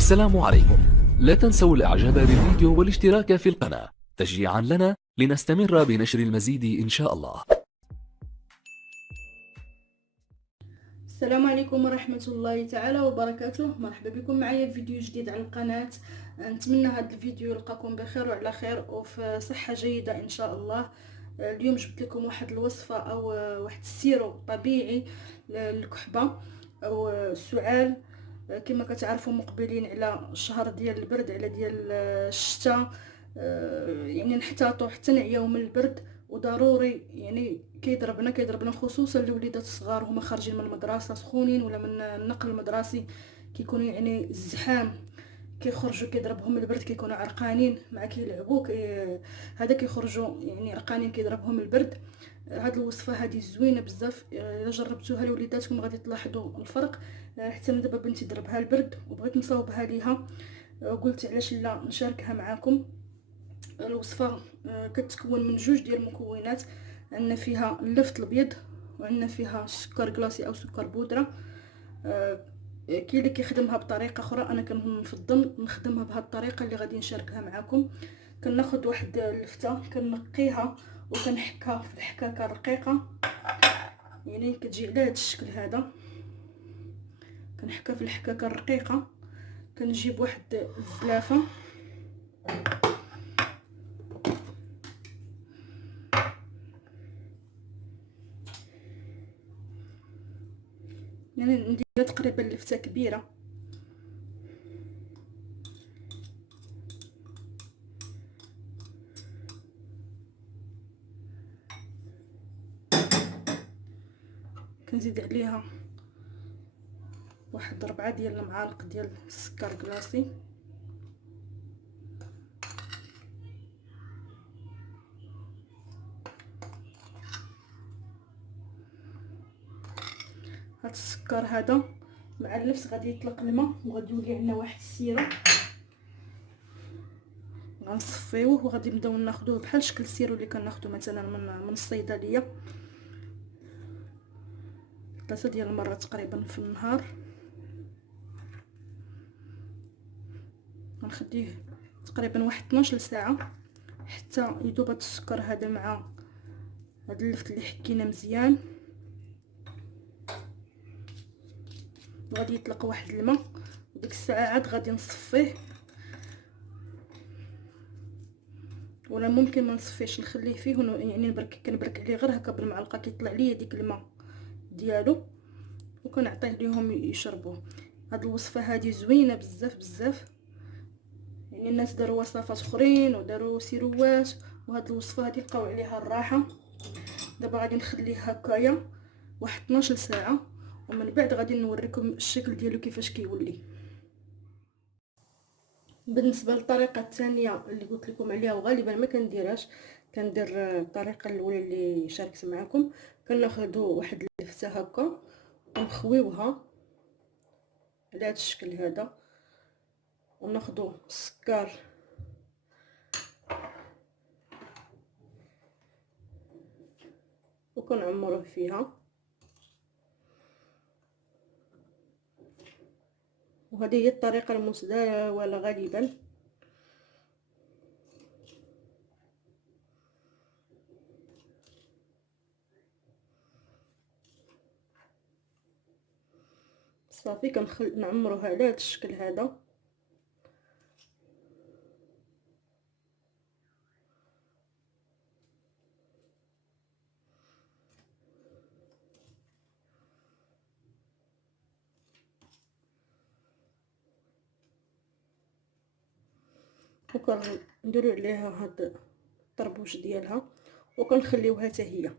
السلام عليكم. لا تنسوا الاعجاب بالفيديو والاشتراك في القناة تشجيعا لنا لنستمر بنشر المزيد ان شاء الله. السلام عليكم ورحمة الله تعالى وبركاته. مرحبا بكم معايا في فيديو جديد على القناة. نتمنى هذا الفيديو يلقاكم بخير وعلى خير وفي صحة جيدة ان شاء الله. اليوم جبت لكم واحد الوصفة او واحد السيرو طبيعي للكحبة او السعال. كما كتعرفوا مقبلين على الشهر ديال البرد، على ديال الشتاء، يعني نحتاطوا حتى نعياو من البرد، وضروري يعني كيضربنا خصوصا الوليدات الصغار هما خارجين من المدرسه سخونين ولا من النقل المدرسي، كيكونوا يعني الزحام، كيخرجوا كيضربهم البرد، كيكونوا عرقانين مع كيلعبوا هذا كيخرجوا يعني عرقانين كيضربهم البرد. هاد الوصفه هذه زوينه بزاف، الا جربتوها لوليداتكم غادي تلاحظوا الفرق. حتى انا دابا بنتي ضربها البرد وبغيت نصاوبها ليها، قلت علاش لا نشاركها معكم. الوصفه كتكون من جوج ديال المكونات. عندنا فيها اللفت الابيض وعندنا فيها سكر كلاصي او سكر بودره. كاين اللي كيخدمها بطريقه اخرى، انا كنفضل نخدمها بهذه الطريقه اللي غادي نشاركها معكم. كناخذ واحد اللفته كنقيها وكنحكها في الحكاكه رقيقه، يعني كتجي على هذا الشكل هذا. كنحكها في الحكاكه الرقيقه. كنجيب واحد الزلافه يعني ندير تقريبا لفته كبيره، كنزيد عليها واحد 4 ديال المعالق ديال السكر كلاصي. هاد السكر هذا مع اللفت غادي يطلق الماء وغادي يولي عندنا واحد السيرو. غنصفيوه وغادي نبداو ناخذوه بحال شكل السيرو اللي كناخذو مثلا من الصيدليه 3 ديال المرات تقريبا في النهار. غنخليه تقريبا واحد 12 ساعه حتى يذوب هاد السكر هذا مع هاد اللفت اللي حكينا مزيان. وغادي يطلق واحد الماء، وديك الساعه عاد غادي نصفيه، ولا ممكن ما نصفيش نخليه فيه يعني كنبرك عليه غير هكا بالمعلقه كيطلع ليا ديك الماء ديالو وكنعطيه ليهم يشربوه. هاد الوصفه هذه زوينه بزاف بزاف، يعني الناس داروا وصفات اخرين وداروا سيروات، وهاد الوصفه هذه لقاو عليها الراحه. دابا غادي نخليه هكايا واحد 12 ساعه، ومن بعد غادي نوريكم الشكل ديالو كيفاش كيولي. بالنسبه للطريقه الثانيه اللي قلت لكم عليها وغالبا ما كنديرهاش، كندير الطريقه الاولى اللي شاركت معكم. كناخذوا واحد اللفته هكا ونخويوها على هذا الشكل هذا، وناخذوا السكر وكنعمروه فيها. وهذه هي الطريقه المتداوله غالبا. صافي نعمروها على هذا الشكل هذا. وكنديروا عليها هاد الطربوش ديالها وكنخليوها حتى هي.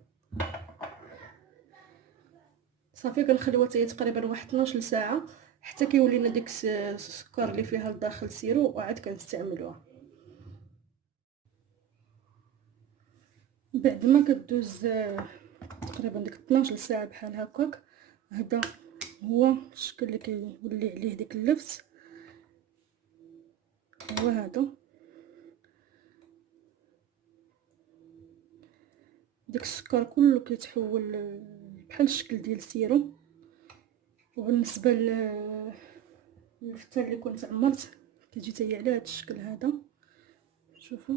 صافي كنخليوها حتى هي تقريبا واحد 12 ساعه حتى كيولي لنا ديك السكر اللي فيها لداخل سيرو، وعاد كنستعملوها. بعد ما كدوز تقريبا ديك 12 ساعه بحال هكاك، هذا هو الشكل اللي كيولي عليه ديك اللفت، هو هذا. داك السكر كله كيتحول بحال الشكل ديال السيرو. وبالنسبه الفتة اللي كنت عمرت كتجي تاهي على هذا الشكل هذا. شوفوا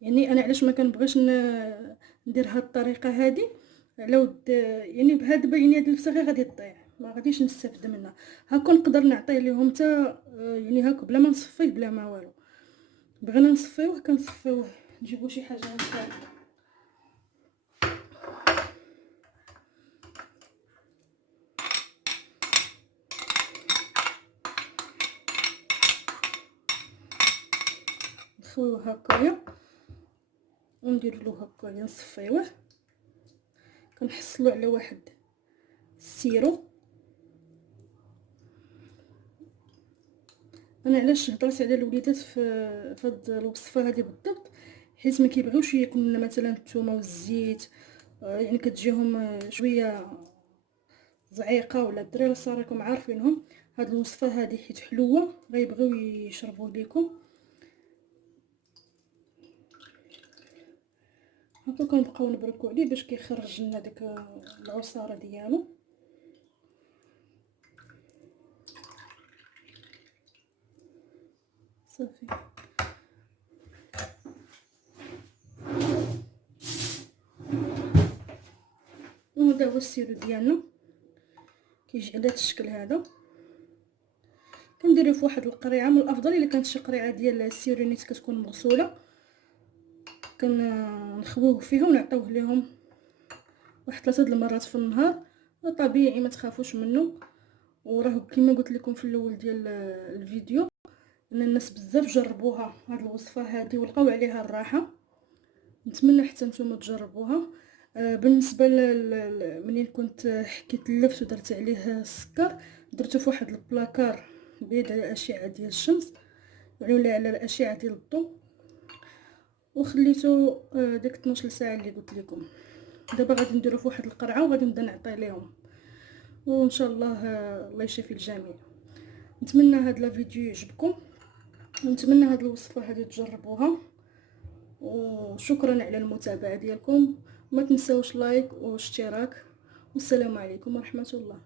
يعني انا علاش ما كنبغيش ندير هاد الطريقه هذه على ود يعني بهاد يعني هاد الفتة غير غادي تطيح، ما غاديش نستافد منها. هاكا نقدر نعطيه ليهم حتى يعني هاكا بلا ما نصفيه بلا ما والو. بغينا نصفيوه كنصفيوه، نجيبو شي حاجه هكا نخويوه هكايا ونديرو له هكايا نصفيوه. كنحصلو على واحد السيرو. انا علاش هضرت على الوليدات في هاد الوصفه هذه بالضبط، حيت ما كيبغيوش ياكلوا مثلا الثومه والزيت، يعني كتجيهم شويه زعيقه، ولا الدراري الصغار راكم عارفينهم. هاد الوصفه هذه حيت حلوه غيبغيو يشربوه ليكم. هكا كنبقاو نبركو عليه باش كيخرج لنا داك العصاره ديالو. صافي وهذا هو السيرو ديالنا، كيجي على هذا الشكل هذا. كنديروه في واحد القريعه، من الافضل الا كانت شي قريعه ديال السيرونيت كتكون مغسوله، كنخويوه فيها ونعطيوه ليهم واحد 3 المرات في النهار. طبيعي ما تخافوش منه. وراه كما قلت لكم في الاول ديال الفيديو ان الناس بزاف جربوها هاد الوصفه هذه ولقاو عليها الراحه. نتمنى حتى نتوما تجربوها. بالنسبه منين كنت حكيت اللفت ودرت عليه السكر، درته في واحد البلاكار بعيد على الاشعه ديال الشمس ولا على الاشعه ديال الضوء، وخليته ديك 12 ساعه اللي قلت لكم. دابا غادي نديرو في واحد القرعه وغادي نبدا نعطي ليهم، وان شاء الله الله يشافي الجميع. نتمنى هاد الفيديو يعجبكم، ونتمنى هاد الوصفه هذه تجربوها، وشكرا على المتابعه ديالكم. ما تنساوش لايك واشتراك، والسلام عليكم ورحمه الله.